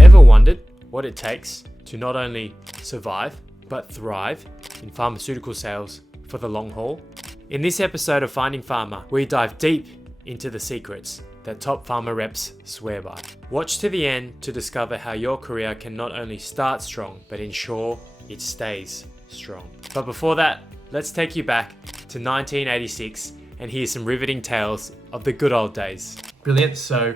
Ever wondered what it takes to not only survive, but thrive in pharmaceutical sales for the long haul? In this episode of Finding Pharma, we dive deep into the secrets that top pharma reps swear by. Watch to the end to discover how your career can not only start strong, but ensure it stays strong. But before that, let's take you back to 1986 and hear some riveting tales of the good old days. Brilliant. So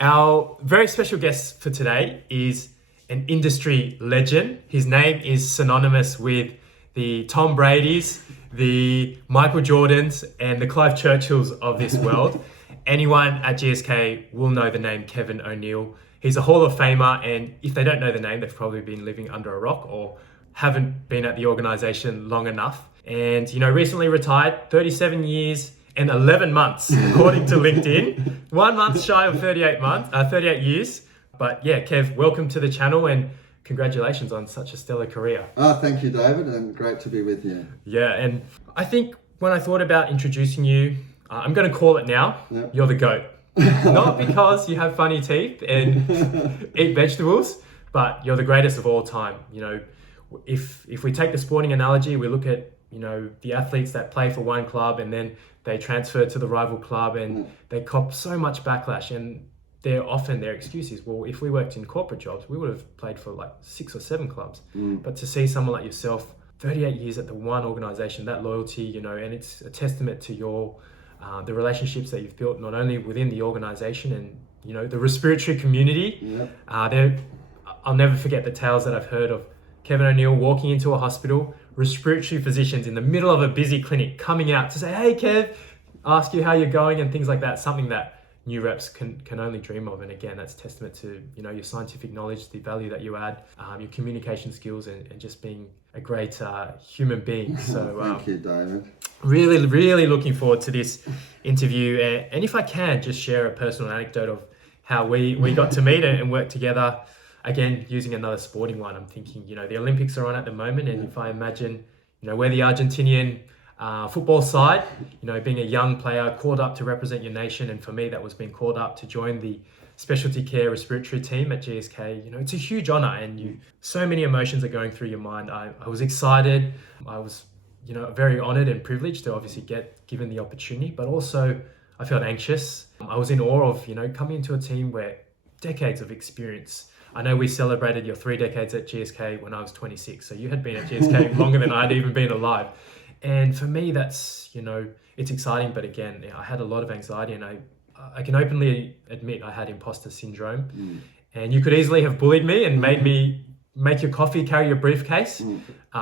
our very special guest for today is an industry legend. His name is synonymous with the Tom Brady's, the Michael Jordans, and the Clive Churchills of this world. Anyone at GSK will know the name Kevin O'Neill. He's a Hall of Famer, and if they don't know the name, they've probably been living under a rock or haven't been at the organization long enough. And, recently retired, 37 years and 11 months, according to LinkedIn. 1 month shy of 38 years. But yeah, Kev, welcome to the channel and congratulations on such a stellar career. Oh, thank you, David, and great to be with you. Yeah, and I think when I thought about introducing you, I'm going to call it now. Yep. You're the GOAT. Not because you have funny teeth and eat vegetables, but you're the greatest of all time. If we take the sporting analogy, we look at the athletes that play for one club and then they transfer to the rival club and they cop so much backlash, and their excuse is, well, if we worked in corporate jobs, we would have played for like 6 or 7 clubs. But to see someone like yourself, 38 years at the one organization, that loyalty, and it's a testament to your the relationships that you've built, not only within the organization and the respiratory community. Yep. I'll never forget the tales that I've heard of Kevin O'Neill walking into a hospital, respiratory physicians in the middle of a busy clinic coming out to say, "Hey Kev," ask you how you're going and things like that. Something that new reps can only dream of. And again, that's testament to your scientific knowledge, the value that you add, your communication skills, and just being a great human being. So thank you, David. Really, really looking forward to this interview. And if I can, just share a personal anecdote of how we got to meet and work together. Again, using another sporting one, I'm thinking, the Olympics are on at the moment. And if I imagine, we're the Argentinian football side, being a young player called up to represent your nation. And for me, that was being called up to join the specialty care respiratory team at GSK. It's a huge honor, and so many emotions are going through your mind. I was excited. I was, very honored and privileged to obviously get given the opportunity, but also I felt anxious. I was in awe of, coming into a team where decades of experience. I know we celebrated your 3 decades at GSK when I was 26. So you had been at GSK longer than I'd even been alive. And for me, that's, it's exciting. But again, I had a lot of anxiety, and I can openly admit I had imposter syndrome. And you could easily have bullied me and made me make your coffee, carry your briefcase,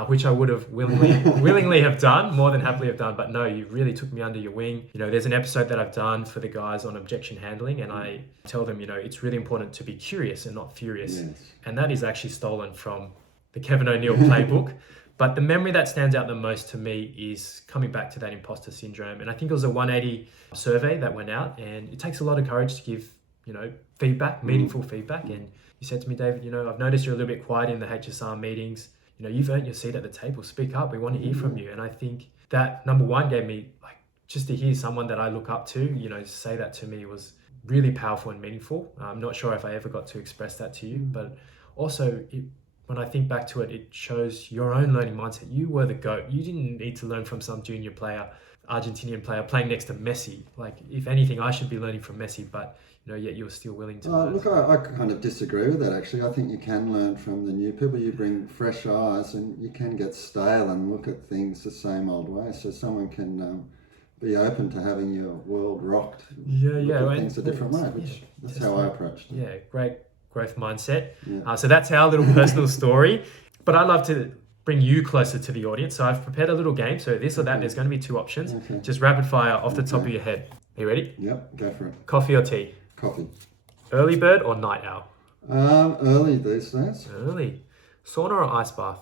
which I would have willingly have done, more than happily have done. But no, you really took me under your wing. There's an episode that I've done for the guys on objection handling, and I tell them, it's really important to be curious and not furious. Yes. And that is actually stolen from the Kevin O'Neill playbook. But the memory that stands out the most to me is coming back to that imposter syndrome. And I think it was a 180 survey that went out, and it takes a lot of courage to give, feedback, meaningful feedback. And you said to me, David, I've noticed you're a little bit quiet in the HSR meetings. You've earned your seat at the table. Speak up. We want to hear from you. And I think that, number one, gave me, just to hear someone that I look up to, say that to me was really powerful and meaningful. I'm not sure if I ever got to express that to you, but also when I think back to it, it shows your own learning mindset. You were the GOAT. You didn't need to learn from some junior player, Argentinian player playing next to Messi. If anything, I should be learning from Messi, but yet you were still willing to learn. Look, I kind of disagree with that, actually. I think you can learn from the new people. You bring fresh eyes, and you can get stale and look at things the same old way. So someone can be open to having your world rocked. Look at things a different way, which that's how I approached it. Yeah, great growth mindset. Yeah. So that's our little personal story. But I'd love to bring you closer to the audience. So I've prepared a little game. So this or that, there's going to be 2 options. Okay. Just rapid fire off the top of your head. Are you ready? Yep, go for it. Coffee or tea? Coffee. Early bird or night owl? Early these days. Early. Sauna or ice bath?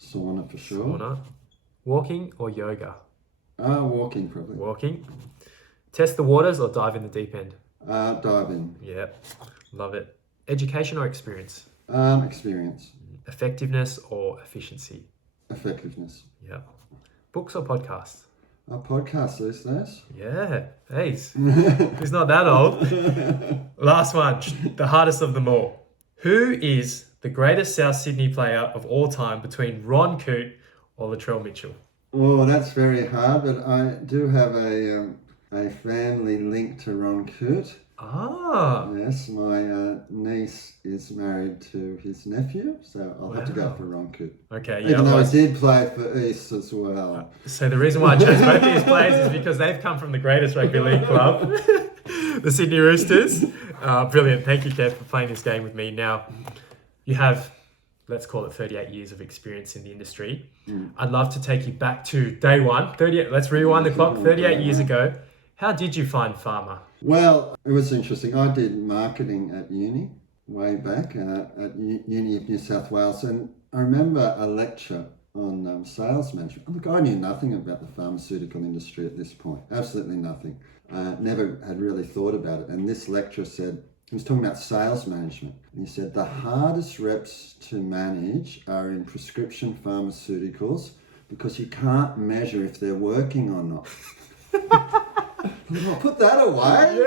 Sauna for sure. Sauna. Walking or yoga? Walking probably. Walking. Test the waters or dive in the deep end? Dive in. Yep. Love it. Education or experience? Experience. Effectiveness or efficiency? Effectiveness. Yep. Books or podcasts? A podcast these days. Yeah. Hey, he's not that old. Last one, the hardest of them all. Who is the greatest South Sydney player of all time between Ron Coote or Latrell Mitchell? Oh, that's very hard, but I do have a family link to Ron Coote. Ah, Yes, my niece is married to his nephew, so I'll have to go Wow. for Ron Coote. okay, yeah. Even though otherwise- he did play for East as well. So the reason why I chose both these players is because they've come from the greatest rugby league club, the Sydney Roosters. Brilliant. Thank you, Kev, for playing this game with me. Now, you have, let's call it 38 years of experience in the industry. I'd love to take you back to day one. 38. Let's rewind the clock. 38 years ago. How did you find Pharma? Well, it was interesting. I did marketing at uni way back at Uni of New South Wales, and I remember a lecture on sales management. Look, I knew nothing about the pharmaceutical industry at this point, absolutely nothing. Never had really thought about it. And this lecturer said, he was talking about sales management, and he said the hardest reps to manage are in prescription pharmaceuticals because you can't measure if they're working or not. I'll put that away.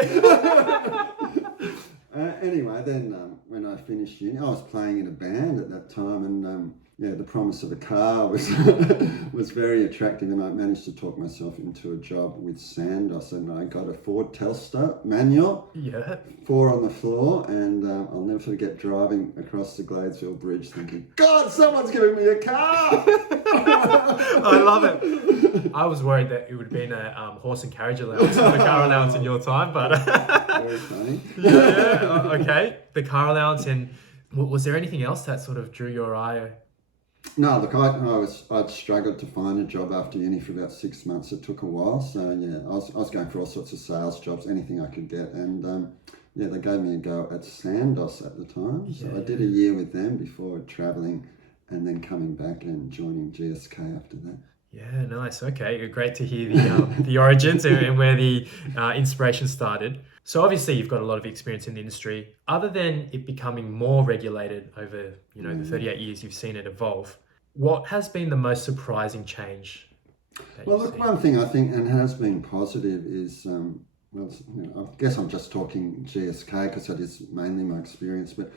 Anyway, then when I finished uni, I was playing in a band at that time, and the promise of a car was was very attractive, and I managed to talk myself into a job with Sandoz, and I got a Ford Telstar manual, Yeah. 4 on the floor, and I'll never forget driving across the Gladesville Bridge thinking, God, someone's giving me a car! I love it. I was worried that it would have been a horse and carriage allowance, the car allowance in your time, but Very funny. okay, the car allowance. And was there anything else that sort of drew your eye? No, look, I'd struggled to find a job after uni for about 6 months. It took a while, so yeah, I was going for all sorts of sales jobs, anything I could get, and they gave me a go at Sandoz at the time. So I did a year with them before travelling, and then coming back and joining GSK after that. Yeah, nice. Okay, great to hear the origins and where the inspiration started. So obviously you've got a lot of experience in the industry. Other than it becoming more regulated over the 38 years you've seen it evolve, what has been the most surprising change? Well, look, one thing I think and has been positive is, I guess I'm just talking GSK because that is mainly my experience, but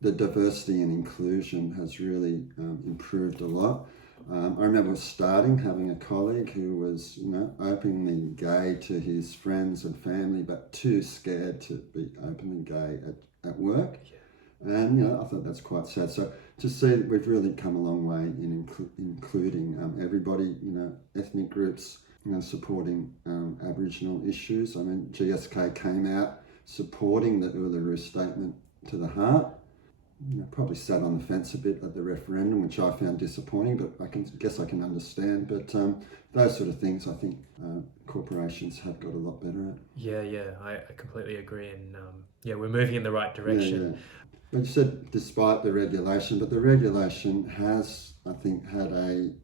the diversity and inclusion has really improved a lot. I remember starting having a colleague who was, openly gay to his friends and family, but too scared to be openly gay at work. And, I thought that's quite sad. So to see that we've really come a long way in including everybody, ethnic groups, supporting Aboriginal issues. I mean, GSK came out supporting the Uluru Statement to the Heart. Probably sat on the fence a bit at the referendum, which I found disappointing, but I guess I can understand. But those sort of things, I think corporations have got a lot better at. Yeah, I completely agree, and we're moving in the right direction. Yeah. But you said despite the regulation, but the regulation has, I think,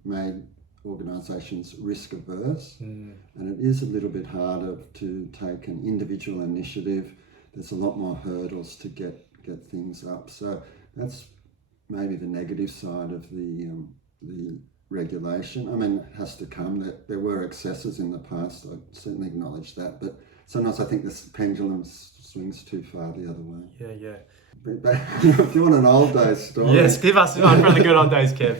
made organisations risk averse, and it is a little bit harder to take an individual initiative. There's a lot more hurdles to get things up. So that's maybe the negative side of the regulation. I mean, it has to come. That there were excesses in the past. I certainly acknowledge that. But sometimes I think this pendulum swings too far the other way. Yeah. But if you want an old days story. Yes, give us one from the good old days, Kev.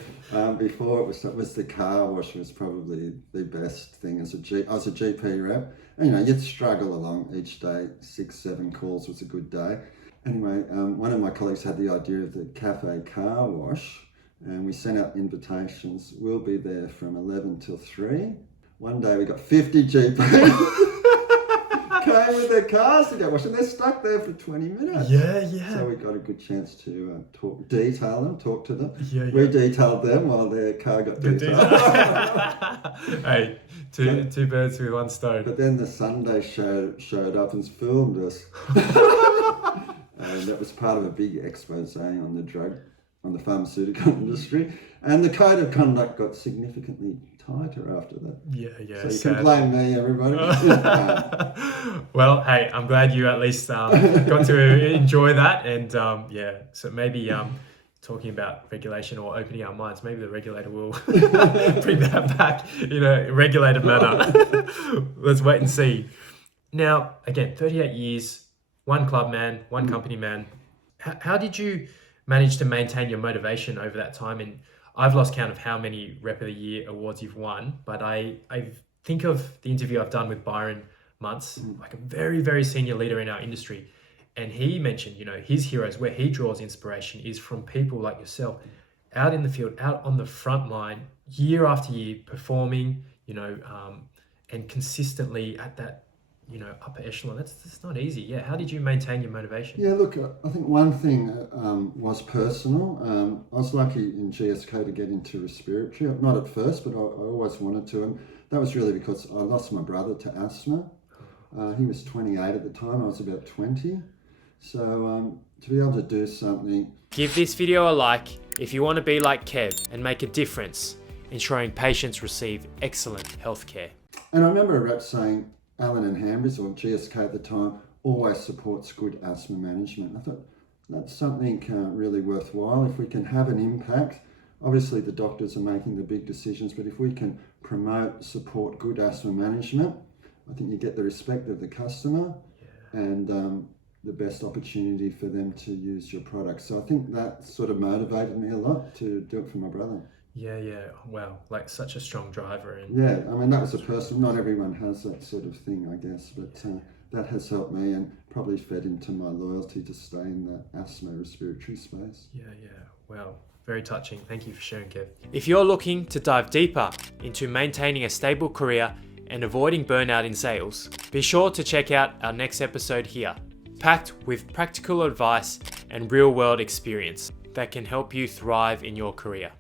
Before it was the car wash was probably the best thing I was a GP rep. And, you'd struggle along each day. 6-7 calls was a good day. Anyway, one of my colleagues had the idea of the cafe car wash, and we sent out invitations. We'll be there from 11 till 3. One day we got 50 GPs came with their cars to get washed, and they're stuck there for 20 minutes. Yeah. So we got a good chance to talk to them. Yeah. We detailed them while their car got detailed. Hey, two birds with one stone. But then the Sunday show showed up and filmed us. And that was part of a big expose on the pharmaceutical industry. And the code of conduct got significantly tighter after that. Yeah. So you can blame me, everybody. Well, hey, I'm glad you at least got to enjoy that. And so maybe talking about regulation or opening our minds, maybe the regulator will bring that back in a regulated manner. Let's wait and see. Now, again, 38 years, one club man, one company man. How did you manage to maintain your motivation over that time? And I've lost count of how many Rep of the Year awards you've won, but I think of the interview I've done with Byron Muntz, like a very, very senior leader in our industry. And he mentioned, his heroes, where he draws inspiration is from people like yourself out in the field, out on the front line, year after year, performing, and consistently at that, upper echelon. That's not easy. Yeah. How did you maintain your motivation? Yeah, look, I think one thing was personal. I was lucky in GSK to get into respiratory, not at first, but I always wanted to. And that was really because I lost my brother to asthma. He was 28 at the time, I was about 20. So to be able to do something. Give this video a like if you want to be like Kev and make a difference, ensuring patients receive excellent healthcare. And I remember a rep saying, Allen and Hambrys, or GSK at the time, always supports good asthma management. I thought that's something really worthwhile. If we can have an impact, obviously the doctors are making the big decisions, but if we can promote, support good asthma management, I think you get the respect of the customer and the best opportunity for them to use your product. So I think that sort of motivated me a lot to do it for my brother. Yeah. Wow, like such a strong driver. And yeah, I mean, that was a personal, not everyone has that sort of thing, I guess, but that has helped me and probably fed into my loyalty to stay in the asthma respiratory space. Yeah. Wow, very touching. Thank you for sharing, Kev. If you're looking to dive deeper into maintaining a stable career and avoiding burnout in sales, be sure to check out our next episode here, packed with practical advice and real-world experience that can help you thrive in your career.